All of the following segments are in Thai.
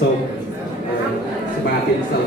សូមសមាធិសិល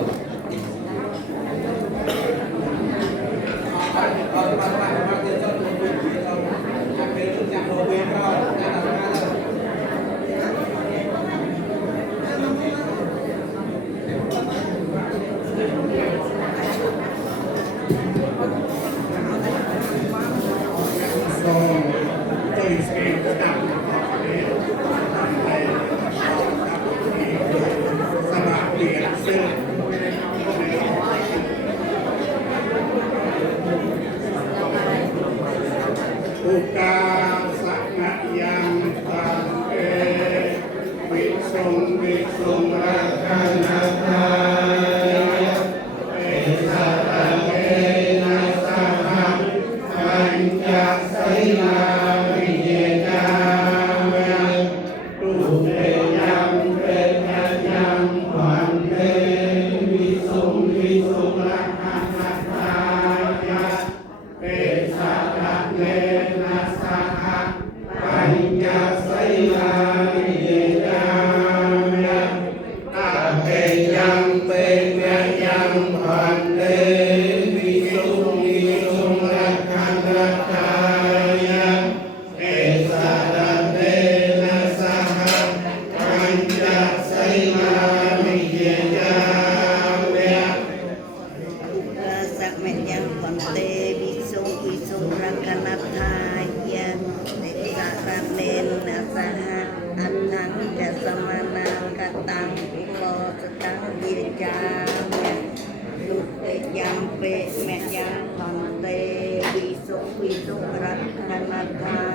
อุกาสังยังตังเอวิสุงรักขันธายเอสะตะเมนะสะหะปัญจศีลาวิเยจามะตุเตยังเปยังวันเตวิสุงรักขันธายะเอสะตะเมปัญญาสัยลาวิเยจามะตาเตยังเปเมยังพันเตวิสุงรักขันธายะเอสะตะเตนะสหะปัญญาสัยลาวิเยจามะสักเมยังพันเตวิสุงรักขันธายะสะระเนนะสหะอันนังจะสมานังกตังโลสตังวิจามะดุเตยังเปเมยังพันเตวิสุงรักขันธา